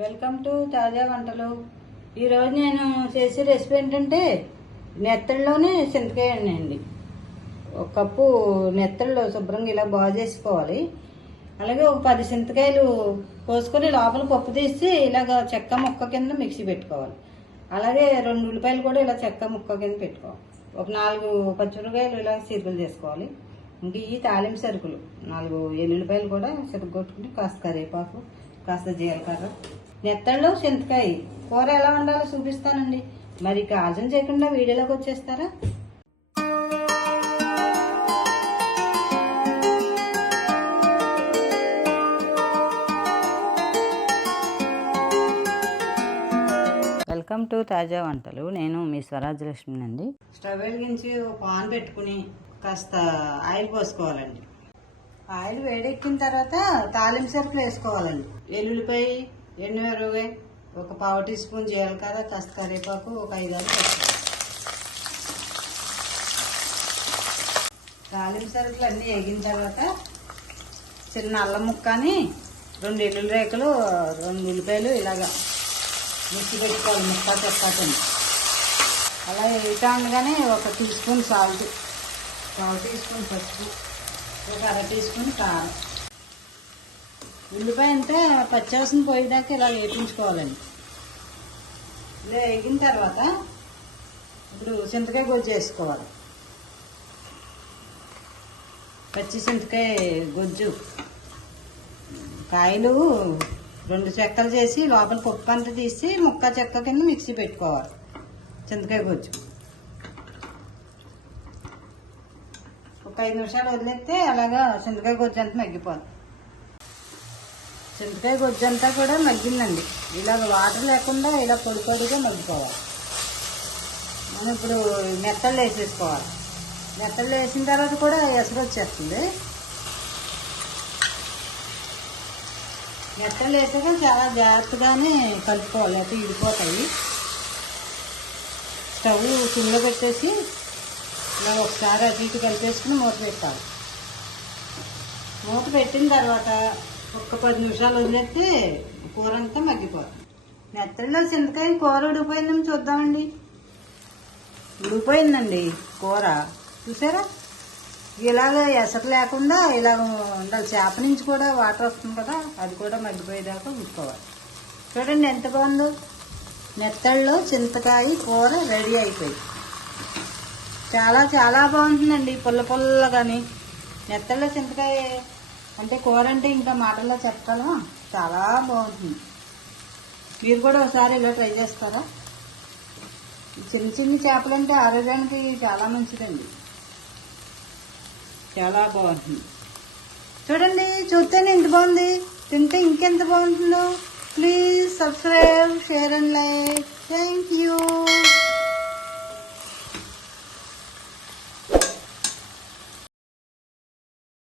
Welcome to తాజా వంటలు. ఈరోజు నేను చేసే రెసిపీ ఏంటంటే నెత్తళ్ళలోనే చింతకాయ అండి. ఒక కప్పు నెత్తళ్ళు శుభ్రంగా ఇలా బాగా చేసుకోవాలి. అలాగే ఒక పది చింతకాయలు కోసుకొని లోపల పప్పు తీసి ఇలాగ చెక్క ముక్క కింద మిక్సీ పెట్టుకోవాలి. అలాగే రెండు ఉల్లిపాయలు కూడా ఇలా చెక్క ముక్క కింద పెట్టుకోవాలి. ఒక నాలుగు పచ్చిమిరకాయలు ఇలా సిరుకులు చేసుకోవాలి. ఇంకా ఈ తాలింపు సరుకులు. నాలుగు ఎల్లుల్లిపాయలు కూడా కొట్టుకుని కాస్త కరివేపాకు కాస్త జీలకర్ర నెత్తళ్ళు చింతకాయ. కూర ఎలా వండాలో చూపిస్తానండి. మరి ఆలస్యం చేయకుండా వీడియోలోకి వచ్చేస్తారా? వెల్కమ్ టు తాజా వంటలు. నేను మీ స్వరాజ్ లక్ష్మి అండి స్టవ్ వెలిగించి ఒక పాన్ పెట్టుకుని కాస్త ఆయిల్ పోసుకోవాలండి. ఆయిల్ వేడెక్కిన తర్వాత తాలింపు సరుకులు వేసుకోవాలండి. ఎల్లుల్లిపాయ ఎండుమిరపకాయ ఒక పావు టీ స్పూన్ జీలకర్ర కాస్త కరివేపాకు ఒక ఐదు ఆరు వేసుకోవాలి తాలింపు సరుకులు అన్నీ వేగిన తర్వాత చిన్న అల్లం ముక్కని రెండు ఎల్లుల్లి రేకలు రెండు ఉల్లిపాయలు ఇలాగా మిక్సీ పెట్టుకోవాలి ముక్క చెక్కతో అలా వేయటా ఉండగానే ఒక టీ స్పూన్ సాల్ట్ పావు టీ స్పూన్ పసుపు. ఒక అర టీ స్పూన్ కారం. ఉల్లిపాయ అంతా పచ్చివాసన పోయేదాకా ఇలా వేపించుకోవాలండి. ఇలా వేగిన తర్వాత ఇప్పుడు చింతకాయ గొజ్జు వేసుకోవాలి పచ్చి చింతకాయ గొజ్జు కాయలు రెండు చెక్కలు చేసి లోపల పప్పు అంతా తీసి ముక్క చెక్క కింద మిక్సీ పెట్టుకోవాలి. చింతకాయ గొజ్జు ఒక ఐదు నిమిషాలు వదిలేస్తే అలాగా చింతకాయ గొజ్జు అంతా మగ్గిపోదు. చింతకాయ గొజ్జు అంతా కూడా మగ్గిందండి. ఇలాగ వాటర్ లేకుండా ఇలా పొడి పొడిగా మగ్గిపోవాలి. మనం ఇప్పుడు మెత్తలు వేసేసుకోవాలి. మెత్తలు వేసిన తర్వాత కూడా ఎసరు వచ్చేస్తుంది. మెత్తలు వేసాక చాలా జాగ్రత్తగానే కలుపుకోవాలి అయితే ఇడిపోతాయి. స్టవ్ కింద పెట్టేసి ఇలా ఒకసారి అటు ఇటు కలిపేసుకుని మూత పెట్టాలి. మూత పెట్టిన తర్వాత ఒక్క పది నిమిషాలు వదిలేస్తే కూర అంతా మగ్గిపోతుంది. నెత్తళ్ళలో చింతకాయ కూర ఉడిపోయిందని చూద్దామండి. ఉడిపోయిందండి కూర. చూసారా? ఇలాగ ఎసరు లేకుండా ఇలాగ ఉండాలి. చేప నుంచి కూడా వాటర్ వస్తుంది కదా అది కూడా మగ్గిపోయేదాకా ఉంచుకోవాలి. చూడండి ఎంత బాగుందో. నెత్తళ్ళలో చింతకాయ కూర రెడీ అయిపోయింది. చాలా చాలా బాగుంటుందండి. పుల్ల పుల్లగాని మెత్తల్లో చింతకాయ అంటే కూర అంటే ఇంకా మాటల్లో చెప్పగలమా చాలా బాగుంటుంది. మీరు కూడా ఒకసారి ఇలా ట్రై చేస్తారా? చిన్న చిన్న చేపలు అంటే ఆరోగ్యానికి చాలా మంచిదండి. చాలా బాగుంటుంది. చూడండి చూస్తేనే ఎంత బాగుంది? తింటే ఇంకెంత బాగుంటుందో. Please subscribe share and like. Thank you.